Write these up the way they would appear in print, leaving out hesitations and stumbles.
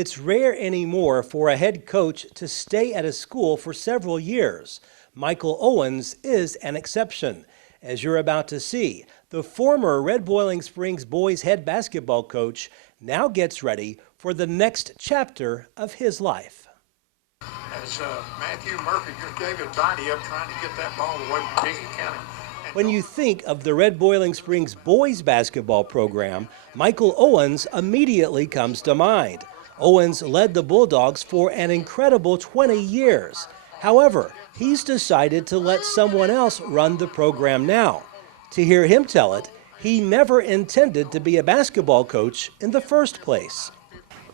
It's rare anymore for a head coach to stay at a school for several years. Michael Owens is an exception. As you're about to see, the former Red Boiling Springs boys head basketball coach now gets ready for the next chapter of his life. As Matthew Murphy just gave it Donnie up trying to get that ball away from King County. When you think of the Red Boiling Springs boys basketball program, Michael Owens immediately comes to mind. Owens led the Bulldogs for an incredible 20 years. However, he's decided to let someone else run the program now. To hear him tell it, he never intended to be a basketball coach in the first place.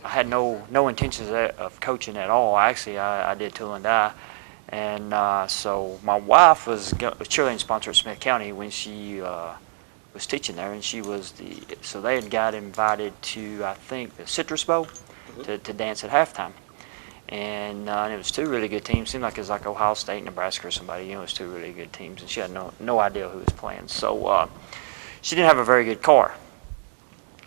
I had no intentions of coaching at all. Actually, I did till and die. And so my wife was a cheerleading sponsor at Smith County when she was teaching there, and so they had got invited to, I think, the Citrus Bowl to dance at halftime. And it was two really good teams. Seemed like it was like Ohio State, Nebraska or somebody. It was two really good teams, and she had no idea who was playing. So she didn't have a very good car.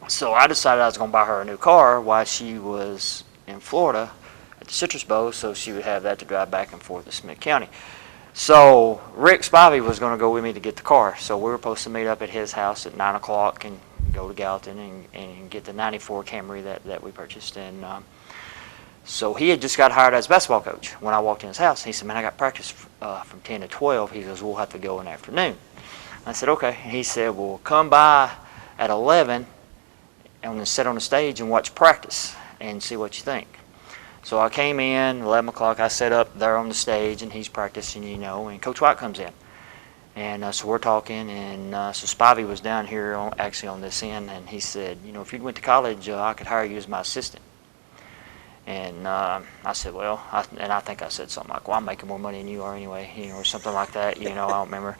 So I decided I was going to buy her a new car while she was in Florida at the Citrus Bowl, so she would have that to drive back and forth to Smith County. So Rick Spivey was going to go with me to get the car. So we were supposed to meet up at his house at 9 o'clock and go to Gallatin and get the 94 Camry that we purchased. And so he had just got hired as basketball coach when I walked in his house. He said, man, I got practice from 10 to 12. He goes, we'll have to go in the afternoon. I said, okay. And he said, well, come by at 11 and sit on the stage and watch practice and see what you think. So I came in, 11 o'clock, I sat up there on the stage, and he's practicing, and Coach White comes in. And so we're talking, and so Spivey was down here actually on this end, and he said, if you went to college, I could hire you as my assistant. And I said, well, I think I said something like, well, I'm making more money than you are anyway, or something like that, I don't remember.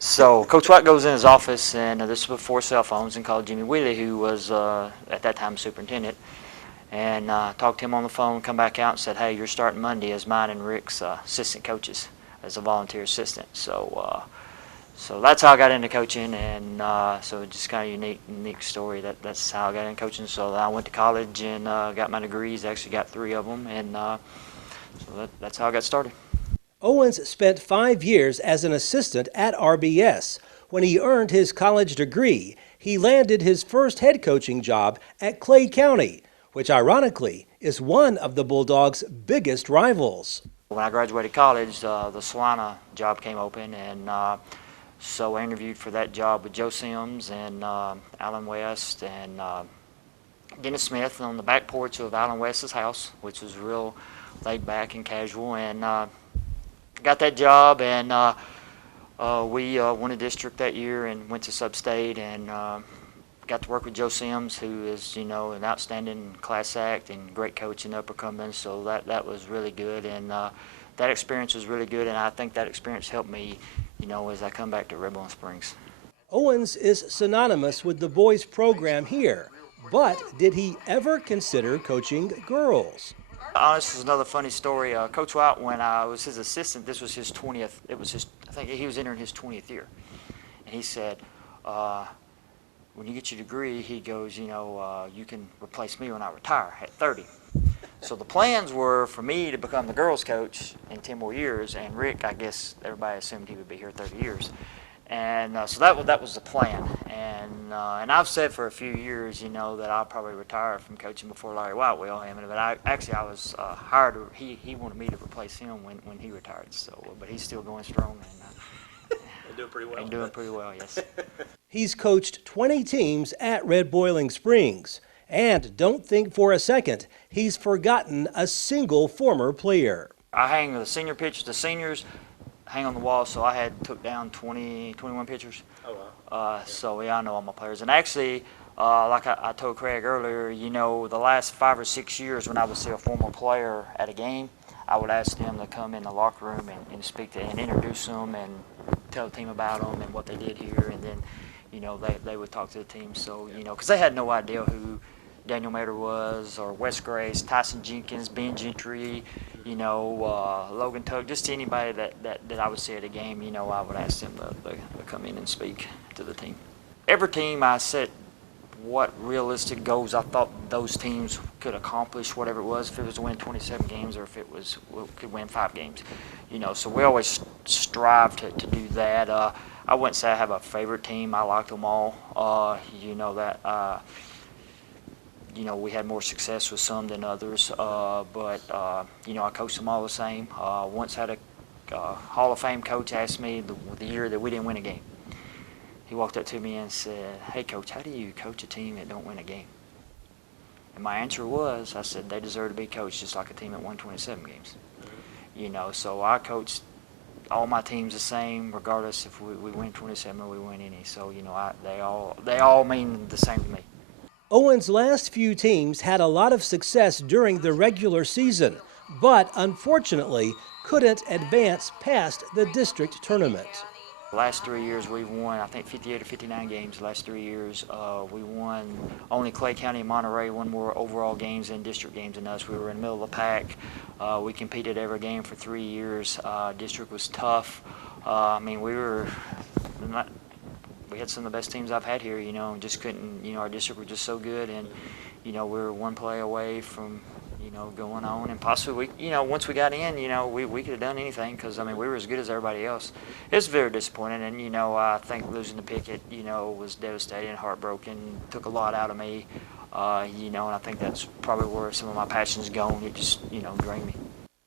So Coach White goes in his office, and this was before cell phones, and called Jimmy Wheatley, who was at that time superintendent, and talked to him on the phone, come back out and said, hey, you're starting Monday as mine and Rick's assistant coaches, as a volunteer assistant. So so that's how I got into coaching, and so just kind of unique story. That's how I got into coaching. So I went to college and got my degrees, actually got 3 of them, and so that's how I got started. Owens spent 5 years as an assistant at RBS. When he earned his college degree, he landed his first head coaching job at Clay County, which ironically is one of the Bulldogs' biggest rivals. When I graduated college, the Salina job came open, and so I interviewed for that job with Joe Sims and Alan West and Dennis Smith on the back porch of Alan West's house, which was real laid back and casual, and got that job, and we won a district that year and went to sub-state, and got to work with Joe Sims, who is, an outstanding class act and great coach in upper Cumberland, so that was really good, and that experience was really good, and I think that experience helped me, as I come back to Red Boiling Springs. Owens is synonymous with the boys program here, but did he ever consider coaching girls? This is another funny story. Coach White, when I was his assistant, this was his 20th, I think he was entering his 20th year, and he said, when you get your degree, he goes, you can replace me when I retire at 30. So the plans were for me to become the girls' coach in 10 more years, and Rick, I guess everybody assumed he would be here 30 years. And so that was the plan. And I've said for a few years, that I'll probably retire from coaching before Larry White will. But I was hired. He wanted me to replace him when he retired. So, but he's still going strong and doing pretty well. And doing pretty well, yes. He's coached 20 teams at Red Boiling Springs. And don't think for a second he's forgotten a single former player. I hang the senior pictures, the seniors hang on the wall, so I took down 21 pictures. Oh, wow. So, yeah, I know all my players. And actually, like I told Craig earlier, the last 5 or 6 years when I would see a former player at a game, I would ask them to come in the locker room and speak to and introduce them and tell the team about them and what they did here. And then, they would talk to the team. So, because they had no idea who Daniel Mater was, or Wes Grace, Tyson Jenkins, Ben Gentry, Logan Tuck, just anybody that I would see at a game, I would ask them to come in and speak to the team. Every team I sat what realistic goals I thought those teams could accomplish, whatever it was, if it was to win 27 games or if it was could win 5 games. So we always strive to do that. I wouldn't say I have a favorite team. I like them all. We had more success with some than others, but I coached them all the same. Once had a Hall of Fame coach ask me the year that we didn't win a game. He walked up to me and said, "Hey, Coach, how do you coach a team that don't win a game?" And my answer was, I said, they deserve to be coached just like a team that won 27 games. So I coached all my teams the same, regardless if we win 27 or we win any. So, they all mean the same to me. Owens' last few teams had a lot of success during the regular season, but unfortunately couldn't advance past the district tournament. The last 3 years we've won, I think, 58 or 59 games. The last 3 years we won. Only Clay County and Monterey won more overall games and district games than us. We were in the middle of the pack. We competed every game for 3 years. District was tough. We had some of the best teams I've had here, and just couldn't, our district was just so good, and, we were one play away from, going on, and possibly, once we got in, we could have done anything, because, we were as good as everybody else. It's very disappointing, and, I think losing to Pickett, was devastating and heartbroken, took a lot out of me, and I think that's probably where some of my passion's gone. It just, drained me.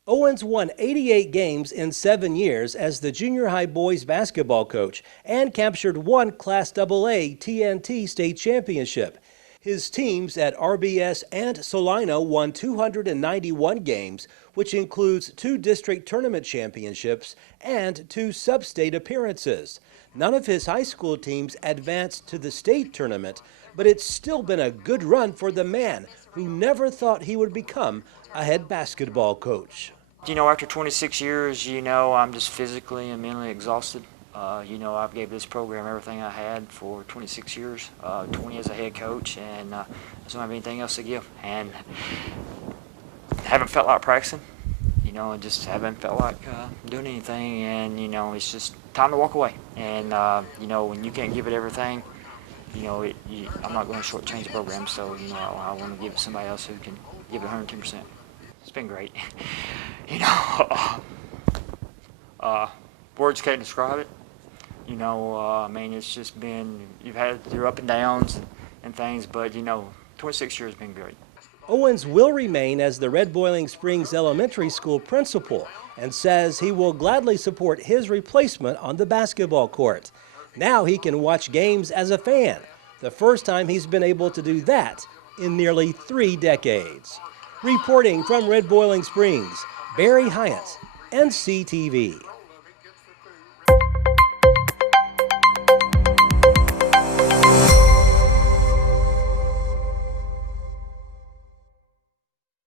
Owens won 88 games in 7 years as the junior high boys basketball coach and captured 1 Class AA TNT state championship. His teams at RBS and Salino won 291 games, which includes 2 district tournament championships and 2 sub-state appearances. None of his high school teams advanced to the state tournament, but it's still been a good run for the man who never thought he would become a head basketball coach. After 26 years, I'm just physically and mentally exhausted. I've gave this program everything I had for 26 years, 20 as a head coach, and I don't have anything else to give. And haven't felt like practicing, and just haven't felt like doing anything. And, it's just time to walk away. And, when you can't give it everything, I'm not going to shortchange the program. So, I want to give it to somebody else who can give it 110%. It's been great. Words can't describe it. It's just been, you've had your up and downs and things, but, 26 years has been great. Owens will remain as the Red Boiling Springs Elementary School principal and says he will gladly support his replacement on the basketball court. Now he can watch games as a fan, the first time he's been able to do that in nearly 3 decades. Reporting from Red Boiling Springs, Barry Hyatt, NCTV.